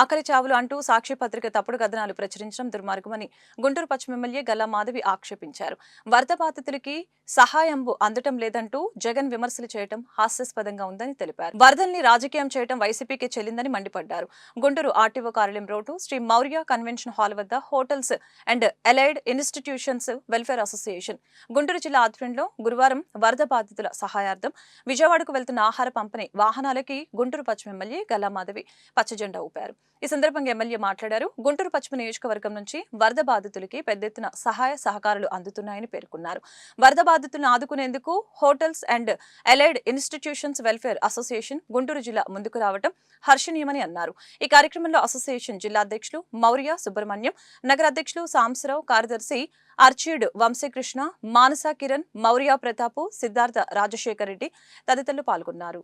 ఆకలి చావులు అంటూ సాక్షి పత్రిక తప్పుడు కథనాలు ప్రచురించడం దుర్మార్గమని గుంటూరు పశ్చిమ ఎమ్మెల్యే గల్లా మాధవి ఆక్షేపించారు. వరద బాధితులకి సహాయం అందటం లేదంటూ జగన్ విమర్శలు చేయడం హాస్యాస్పదంగా ఉందని తెలిపారు. వరదల్ని రాజకీయం చేయడం వైసీపీకి చెల్లిందని మండిపడ్డారు. గుంటూరు ఆర్టీఓ కార్యాలయం road Shri Maurya convention hall వద్ద hotels and allied institutions welfare association Guntur జిల్లా ఆధ్వర్యంలో గురువారం వరద బాధితుల సహాయార్థం విజయవాడకు వెళ్తున్న ఆహార పంపిణీ వాహనాలకి గుంటూరు పశ్చిమ ఎమ్మెల్యే గల్లా మాధవి పచ్చజెండా ఊపారు. ఈ సందర్భంగా ఎమ్మెల్యే మాట్లాడారు. గుంటూరు పశ్చిమ నియోజకవర్గం నుంచి వరద బాధితులకి పెద్ద ఎత్తున సహాయ సహకారాలు అందుతున్నాయని పేర్కొన్నారు. వరద బాధితులను ఆదుకునేందుకు hotels and allied institutions welfare association Guntur జిల్లా ముందుకు రావడం హర్షణీయమని అన్నారు. ఈ కార్యక్రమంలో అసోసియేషన్ జిల్లా అధ్యక్షులు మౌర్య సుబ్రహ్మణ్యం, నగర అధ్యక్షులు సాంబశివరావు, కార్యదర్శి అర్చీడ్ వంశీకృష్ణ, మానస కిరణ్, మౌర్య ప్రతాపు, సిద్ధార్థ రాజశేఖర్ రెడ్డి తదితరులు పాల్గొన్నారు.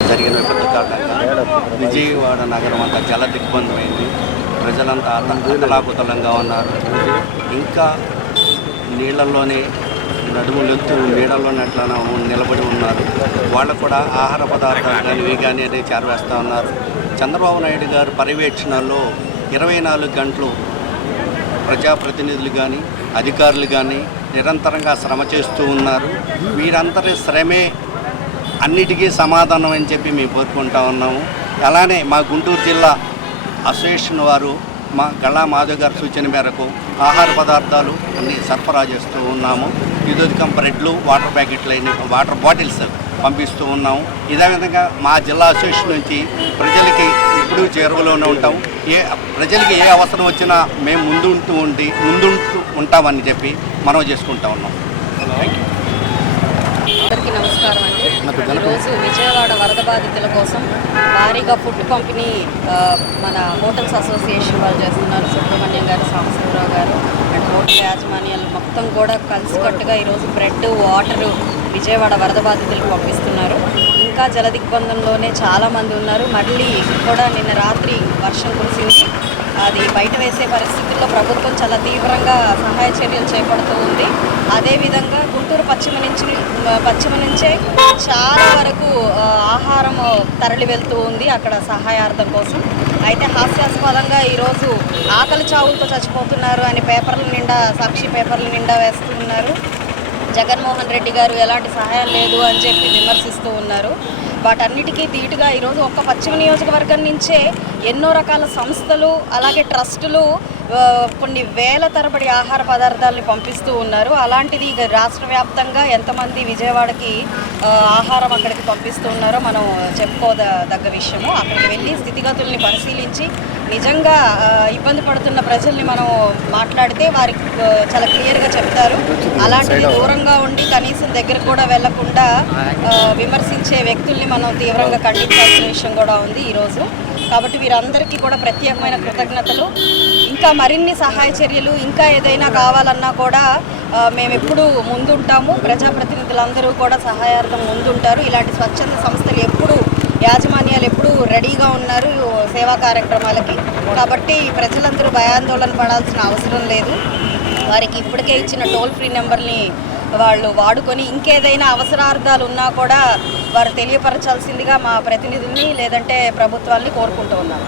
జరిగిన విపత్తు కారణంగా విజయవాడ నగరం అంతా జల దిగ్బంధమైంది. ప్రజలంతా అతలాకుతలంగా ఉన్నారు. ఇంకా నీళ్లలోనే నడుములెత్తు నీళ్ళలోనే అట్లా నిలబడి ఉన్నారు. వాళ్ళు కూడా ఆహార పదార్థాలు కానీ ఇవి కానీ అనేది చేరవేస్తూ ఉన్నారు. చంద్రబాబు నాయుడు గారు పర్యవేక్షణలో 24 గంటలు ప్రజాప్రతినిధులు కానీ అధికారులు కానీ నిరంతరంగా శ్రమ చేస్తూ ఉన్నారు. వీరందరి శ్రమే అన్నిటికీ సమాధానం అని చెప్పి మేము కోరుకుంటా ఉన్నాము. అలానే మా గుంటూరు జిల్లా అసోసియేషన్ వారు మా గల్లా మాధవ్ గారి సూచన మేరకు ఆహార పదార్థాలు అన్నీ సరఫరా చేస్తూ ఉన్నాము. ఇదొక బ్రెడ్లు, వాటర్ ప్యాకెట్లు, వాటర్ బాటిల్స్ పంపిస్తూ ఉన్నాము. ఇదే విధంగా మా జిల్లా అసోసియేషన్ నుంచి ప్రజలకి ఎప్పుడూ చేరువలోనే ఉంటాం. ప్రజలకి ఏ అవసరం వచ్చినా మేము ముందుంటూ ఉంటామని చెప్పి మనవి చేసుకుంటా ఉన్నాం. అందరికీ నమస్కారం అండి. ఈరోజు విజయవాడ వరద బాధితుల కోసం భారీగా ఫుడ్ పంపిణీ మన హోటల్స్ అసోసియేషన్ వాళ్ళు చేస్తున్నారు. సుబ్రహ్మణ్యం గారు, సాంబశివరావు గారు అండ్ హోటల్ యాజమాన్యాలు మొత్తం కూడా కలిసికట్టుగా ఈరోజు బ్రెడ్, వాటరు విజయవాడ వరద బాధితులకు పంపిస్తున్నారు. ఇంకా జల దిగ్బంధంలోనే చాలామంది ఉన్నారు. మళ్ళీ కూడా నిన్న రాత్రి వర్షం కురిసింది. అది బయట వేసే పరిస్థితుల్లో ప్రభుత్వం చాలా తీవ్రంగా సహాయ చర్యలు చేపడుతూ ఉంది. అదేవిధంగా గుంటూరు పశ్చిమ నుంచే చాలా వరకు ఆహారం తరలి వెళ్తూ ఉంది అక్కడ సహాయార్థం కోసం. అయితే హాస్యాస్పదంగా ఈరోజు ఆకలి చావులతో చచ్చిపోతున్నారు అని సాక్షి పేపర్ల నిండా వేస్తున్నారు. జగన్మోహన్ రెడ్డి గారు ఎలాంటి సహాయం లేదు అని చెప్పి విమర్శిస్తూ ఉన్నారు. వాటన్నిటికీ ధీటుగా ఈరోజు ఒక్క పశ్చిమ నియోజకవర్గం నుంచే ఎన్నో రకాల సంస్థలు అలాగే ట్రస్టులు కొన్ని వేల తరబడి ఆహార పదార్థాలని పంపిస్తూ ఉన్నారు. అలాంటిది రాష్ట్ర వ్యాప్తంగా ఎంతమంది విజయవాడకి ఆహారం అక్కడికి పంపిస్తూ ఉన్నారో మనం చెప్పుకోదగ్గ విషయము. అక్కడికి వెళ్ళి స్థితిగతుల్ని పరిశీలించి నిజంగా ఇబ్బంది పడుతున్న ప్రజల్ని మనం మాట్లాడితే వారికి చాలా క్లియర్గా చెప్తారు. అలాంటిది దూరంగా ఉండి కనీసం దగ్గర కూడా వెళ్లకుండా విమర్శించే వ్యక్తుల్ని మనం తీవ్రంగా ఖండించాల్సిన విషయం కూడా ఉంది ఈరోజు. కాబట్టి వీరందరికీ కూడా ప్రత్యేకమైన కృతజ్ఞతలు. ఇంకా మరిన్ని సహాయ చర్యలు ఇంకా ఏదైనా కావాలన్నా కూడా మేము ఎప్పుడూ ముందుంటాము. ప్రజాప్రతినిధులందరూ కూడా సహాయార్థం ముందుంటారు. ఇలాంటి స్వచ్ఛంద సంస్థలు యాజమాన్యాలు ఎప్పుడూ రెడీగా ఉన్నారు సేవా కార్యక్రమాలకి. కాబట్టి ప్రజలందరూ భయాందోళన పడాల్సిన అవసరం లేదు. వారికి ఇప్పటికే ఇచ్చిన టోల్ ఫ్రీ నెంబర్ని వాళ్ళు వాడుకొని ఇంకేదైనా అవసరార్థాలు ఉన్నా కూడా వారు తెలియపరచాల్సిందిగా మా ప్రతినిధుల్ని లేదంటే ప్రభుత్వాన్ని కోరుకుంటూ ఉన్నాను.